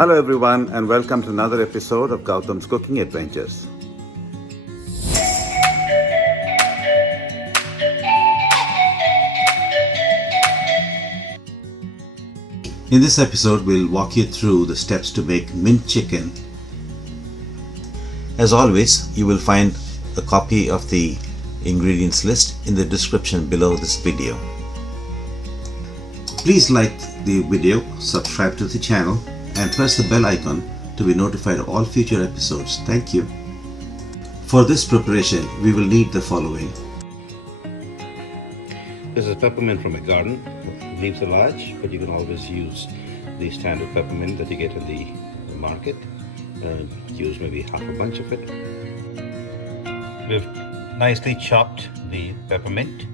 Hello everyone and welcome to another episode of Gautam's Cooking Adventures. In this episode, we'll walk you through the steps to make mint chicken. As always, you will find a copy of the ingredients list in the description below this video. Please like the video, subscribe to the channel, and press the bell icon to be notified of all future episodes. Thank you. For this preparation, we will need the following. This is peppermint from a garden. Leaves are large, but you can always use the standard peppermint that you get in the market. Use maybe half a bunch of it. We've nicely chopped the peppermint.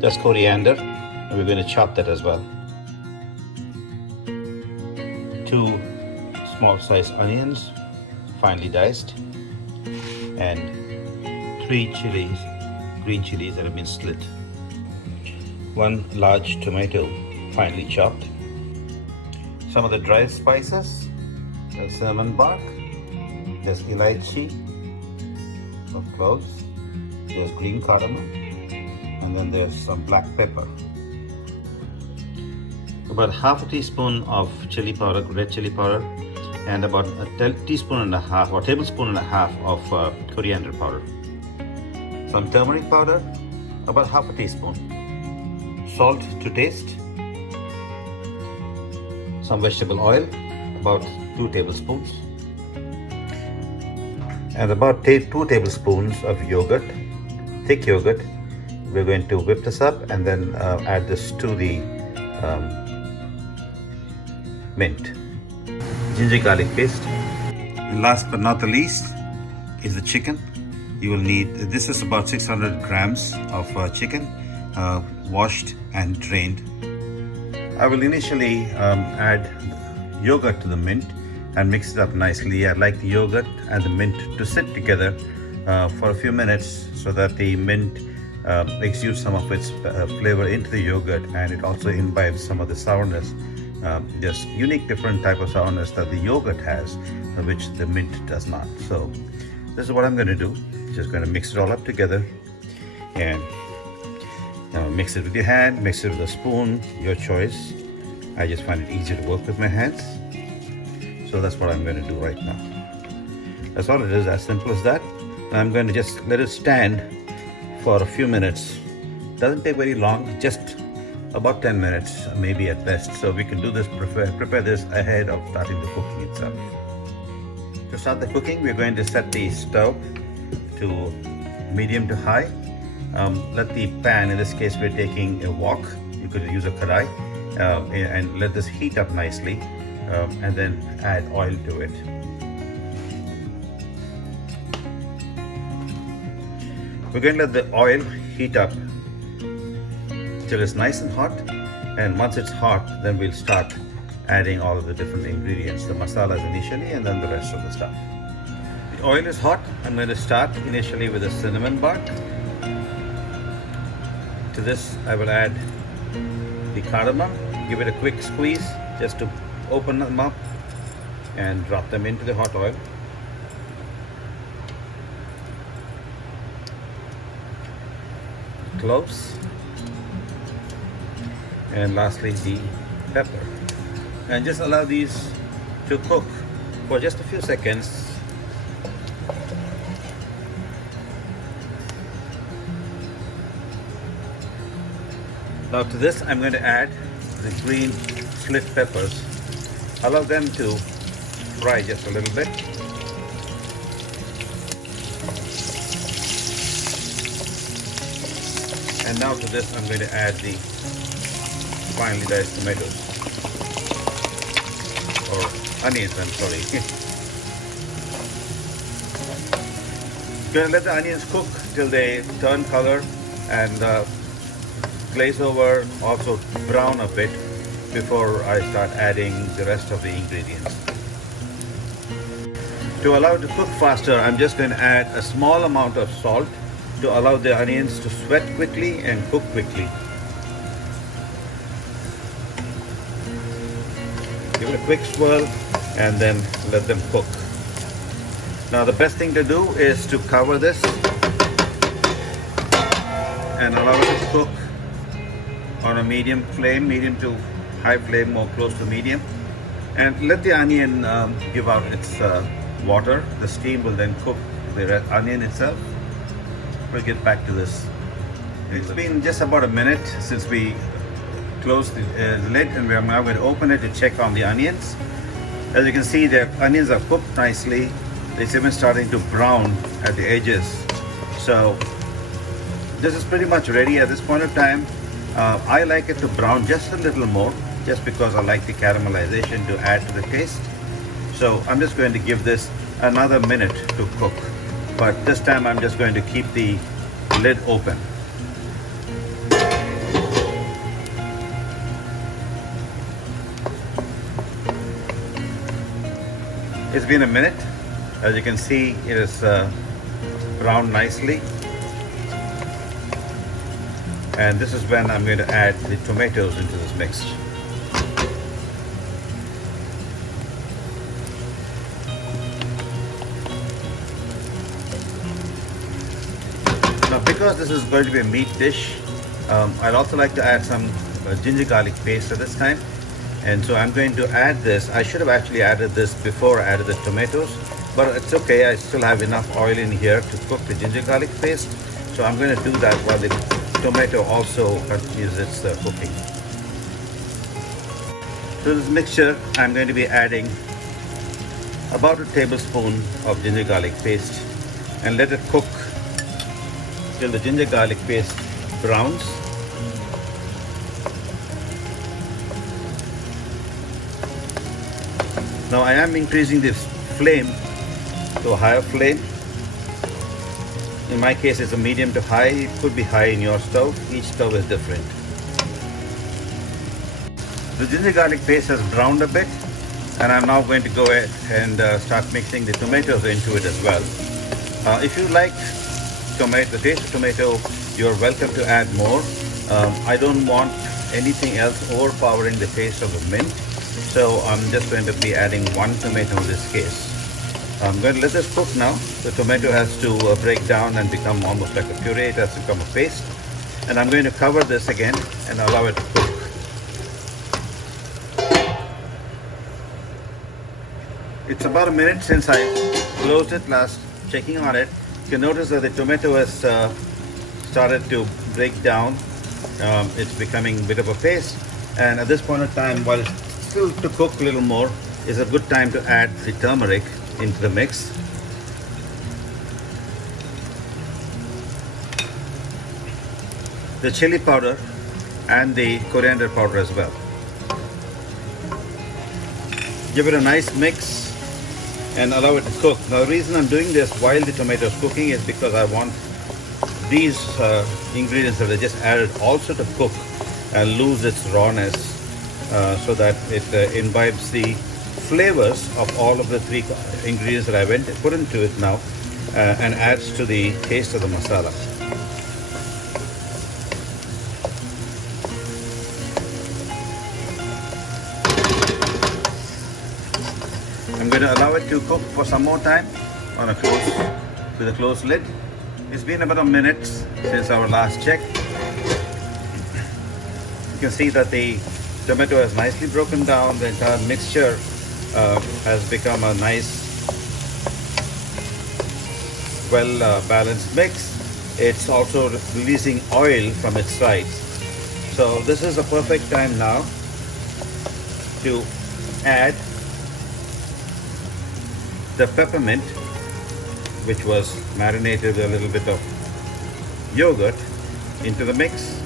That's coriander, and we're going to chop that as well. 2 small sized onions, finely diced, and 3 chilies, green chilies that have been slit. 1 large tomato, finely chopped. Some of the dried spices, there's cinnamon bark, there's elaichi of cloves, there's green cardamom, and then there's some black pepper. About half a teaspoon of chili powder, red chili powder, and about a teaspoon and a half or tablespoon and a half of coriander powder. Some turmeric powder, about half a teaspoon. Salt to taste. Some vegetable oil, about 2 tablespoons. And about 2 tablespoons of yogurt, thick yogurt. We're going to whip this up and then add this to the mint. Ginger garlic paste. And last but not the least is the chicken. You will need, this is about 600 grams of chicken, washed and drained. I will initially add yogurt to the mint and mix it up nicely. I like the yogurt and the mint to sit together for a few minutes so that the mint exudes some of its flavor into the yogurt, and it also imbibes some of the sourness. There's unique different type of sourness that the yogurt has, which the mint does not. So this is what I'm going to do. Just going to mix it all up together, and mix it with your hand, mix it with a spoon, your choice. I just find it easier to work with my hands, so that's what I'm going to do right now. That's all it is, as simple as that. And I'm going to just let it stand for a few minutes. Doesn't take very long, just about 10 minutes maybe at best. So we can do this, prepare this ahead of starting the cooking itself. To start the cooking, we're going to set the stove to medium to high. Let the pan, in this case we're taking a wok, you could use a kadai, and let this heat up nicely, and then add oil to it. We're going to let the oil heat up till it's nice and hot, and once it's hot, then we'll start adding all of the different ingredients, the masalas initially, and then the rest of the stuff. The oil is hot. I'm going to start initially with the cinnamon bark. To this I will add the cardamom, give it a quick squeeze just to open them up and drop them into the hot oil. Cloves, and lastly the pepper, and just allow these to cook for just a few seconds. Now to this I'm going to add the green slit peppers. Allow them to fry just a little bit. And now to this I'm going to add the finely diced tomatoes, or onions, I'm sorry. Going to let the onions cook till they turn color and glaze over, also brown a bit, before I start adding the rest of the ingredients. To allow it to cook faster, I'm just going to add a small amount of salt to allow the onions to sweat quickly and cook quickly. Give it a quick swirl and then let them cook. Now the best thing to do is to cover this and allow it to cook on a medium flame, medium to high flame, more close to medium, and let the onion give out its water. The steam will then cook the onion itself. We'll get back to this. It's been just about a minute since we closed the lid, and we are now going to open it to check on the onions. As you can see, the onions are cooked nicely. It's even starting to brown at the edges. So this is pretty much ready at this point of time. I like it to brown just a little more, just because I like the caramelization to add to the taste. So I'm just going to give this another minute to cook. But this time I'm just going to keep the lid open. It's been a minute. As you can see, it is browned nicely. And this is when I'm going to add the tomatoes into this mix. Now, because this is going to be a meat dish, I'd also like to add some ginger garlic paste at this time. And so I'm going to add this. I should have actually added this before I added the tomatoes, but it's okay. I still have enough oil in here to cook the ginger garlic paste. So I'm going to do that while the tomato also continues its cooking. To this mixture, I'm going to be adding about a tablespoon of ginger garlic paste and let it cook till the ginger garlic paste browns. Now I am increasing this flame to a higher flame. In my case, it's a medium to high. It could be high in your stove. Each stove is different. The ginger garlic paste has browned a bit, and I'm now going to go ahead and start mixing the tomatoes into it as well. If you like the taste of tomato, you're welcome to add more. I don't want anything else overpowering the taste of the mint, so I'm just going to be adding one tomato in this case. I'm going to let this cook now. The tomato has to break down and become almost like a puree. It has to become a paste. And I'm going to cover this again and allow it to cook. It's about a minute since I closed it last, checking on it. You can notice that the tomato has started to break down. It's becoming a bit of a paste. And at this point in time, while it's still to cook a little more, is a good time to add the turmeric into the mix. The chili powder and the coriander powder as well. Give it a nice mix and allow it to cook. Now the reason I'm doing this while the tomato is cooking is because I want these ingredients that I just added also to cook and lose its rawness so that it imbibes the flavors of all of the three ingredients that I put into it now and adds to the taste of the masala. I'm going to allow it to cook for some more time on with a closed lid. It's been about a minute since our last check. You can see that the tomato has nicely broken down. The entire mixture has become a nice, well-balanced mix. It's also releasing oil from its sides. So this is a perfect time now to add the peppermint, which was marinated with a little bit of yogurt, into the mix.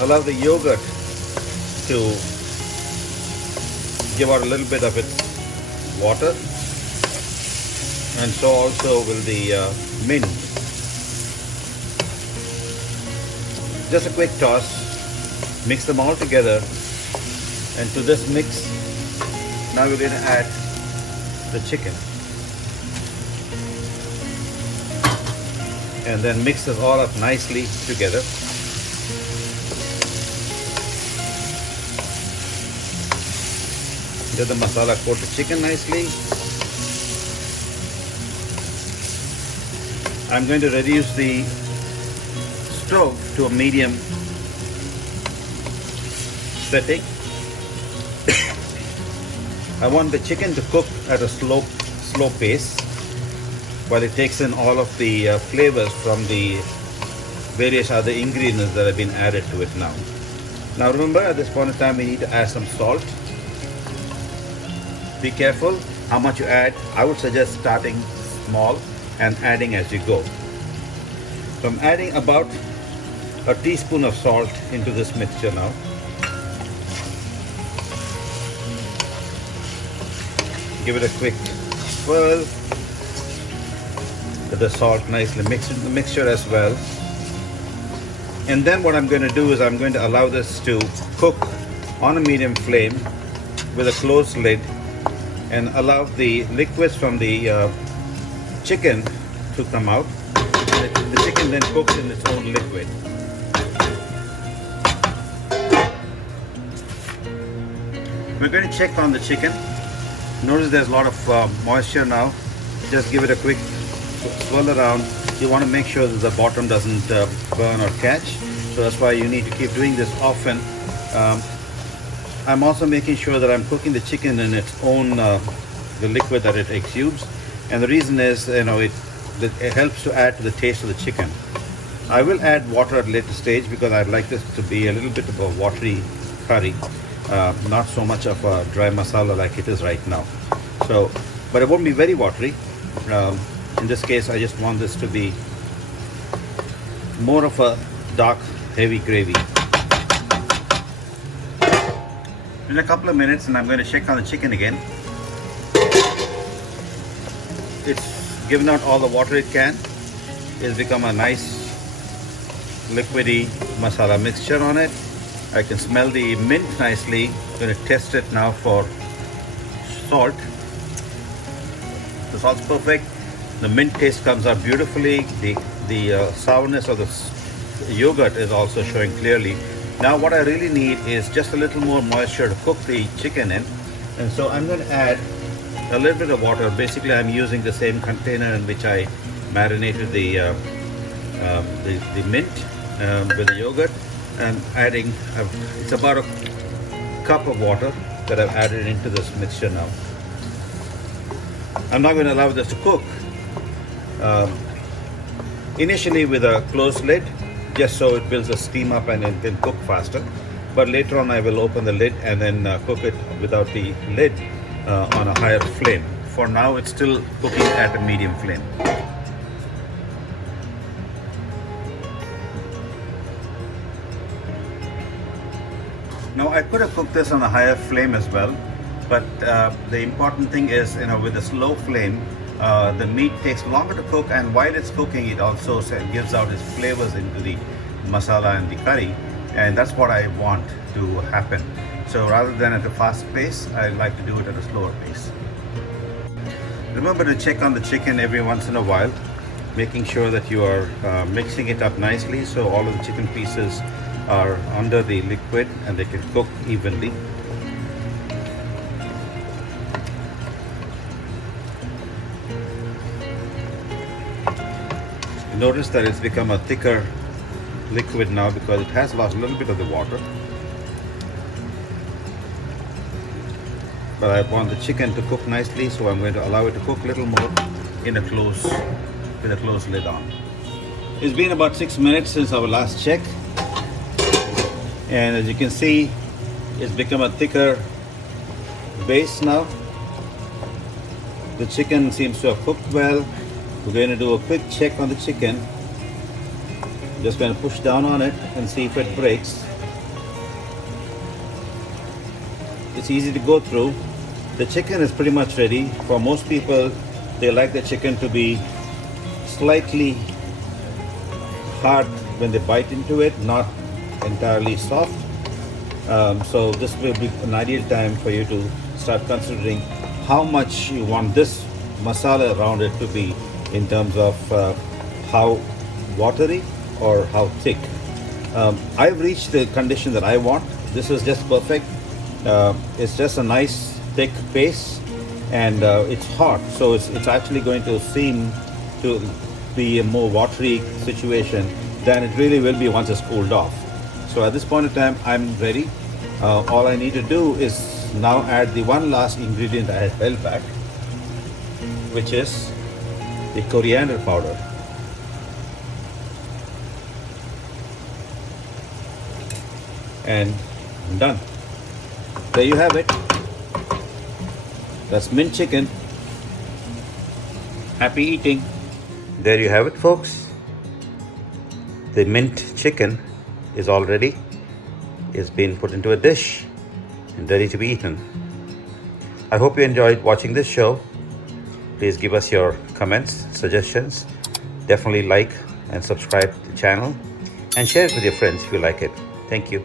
Allow the yogurt to give out a little bit of its water, and so also will the mint. Just a quick toss, mix them all together, and to this mix, now we're going to add the chicken. And then mix this all up nicely together. Let the masala coat the chicken nicely. I'm going to reduce the stove to a medium setting. I want the chicken to cook at a slow pace while it takes in all of the flavors from the various other ingredients that have been added to it now. Now remember, at this point in time we need to add some salt. Be careful how much you add. I would suggest starting small and adding as you go. So I'm adding about a teaspoon of salt into this mixture now. Give it a quick swirl. Let the salt nicely mix in the mixture as well. And then what I'm going to do is I'm going to allow this to cook on a medium flame with a closed lid and allow the liquids from the chicken to come out. The chicken then cooks in its own liquid. We're going to check on the chicken. Notice there's a lot of moisture now. Just give it a quick swirl around. You want to make sure that the bottom doesn't burn or catch. So that's why you need to keep doing this often. I'm also making sure that I'm cooking the chicken in its own the liquid that it exudes. And the reason is, it helps to add to the taste of the chicken. I will add water at a later stage because I'd like this to be a little bit of a watery curry. Not so much of a dry masala like it is right now. So, but it won't be very watery. In this case, I just want this to be more of a dark, heavy gravy. In a couple of minutes, and I'm going to check on the chicken again. It's given out all the water it can. It's become a nice liquidy masala mixture on it. I can smell the mint nicely. I'm going to test it now for salt. The salt's perfect. The mint taste comes out beautifully. The sourness of the yogurt is also showing clearly. Now what I really need is just a little more moisture to cook the chicken in. And so I'm going to add a little bit of water. Basically I'm using the same container in which I marinated the mint with the yogurt. And adding, it's about a cup of water that I've added into this mixture now. I'm not going to allow this to cook. Initially with a closed lid, just so it builds a steam up and it can cook faster. But later on I will open the lid and then cook it without the lid on a higher flame. For now it's still cooking at a medium flame. Now I could have cooked this on a higher flame as well, but the important thing is, with a slow flame, the meat takes longer to cook, and while it's cooking, it also gives out its flavors into the masala and the curry, and that's what I want to happen. So rather than at a fast pace, I like to do it at a slower pace. Remember to check on the chicken every once in a while, making sure that you are mixing it up nicely so all of the chicken pieces are under the liquid and they can cook evenly. Notice that it's become a thicker liquid now because it has lost a little bit of the water. But I want the chicken to cook nicely, so I'm going to allow it to cook a little more with a closed lid on. It's been about 6 minutes since our last check. And as you can see, it's become a thicker base now. The chicken seems to have cooked well. We're going to do a quick check on the chicken. Just going to push down on it and see if it breaks. It's easy to go through. The chicken is pretty much ready. For most people, they like the chicken to be slightly hard when they bite into it, not entirely soft. So this will be an ideal time for you to start considering how much you want this masala around it to be in terms of how watery or how thick. I've reached the condition that I want. This is just perfect. It's just a nice thick paste, and it's hot, so it's actually going to seem to be a more watery situation than it really will be once it's cooled off. So at this point in time, I'm ready. All I need to do is now add the one last ingredient I had held back, which is the coriander powder. And I'm done. There you have it. That's mint chicken. Happy eating. There you have it, folks. The mint chicken is all ready. It's been put into a dish and ready to be eaten. I hope you enjoyed watching this show. Please give us your comments, suggestions. Definitely like and subscribe to the channel and share it with your friends if you like it. Thank you.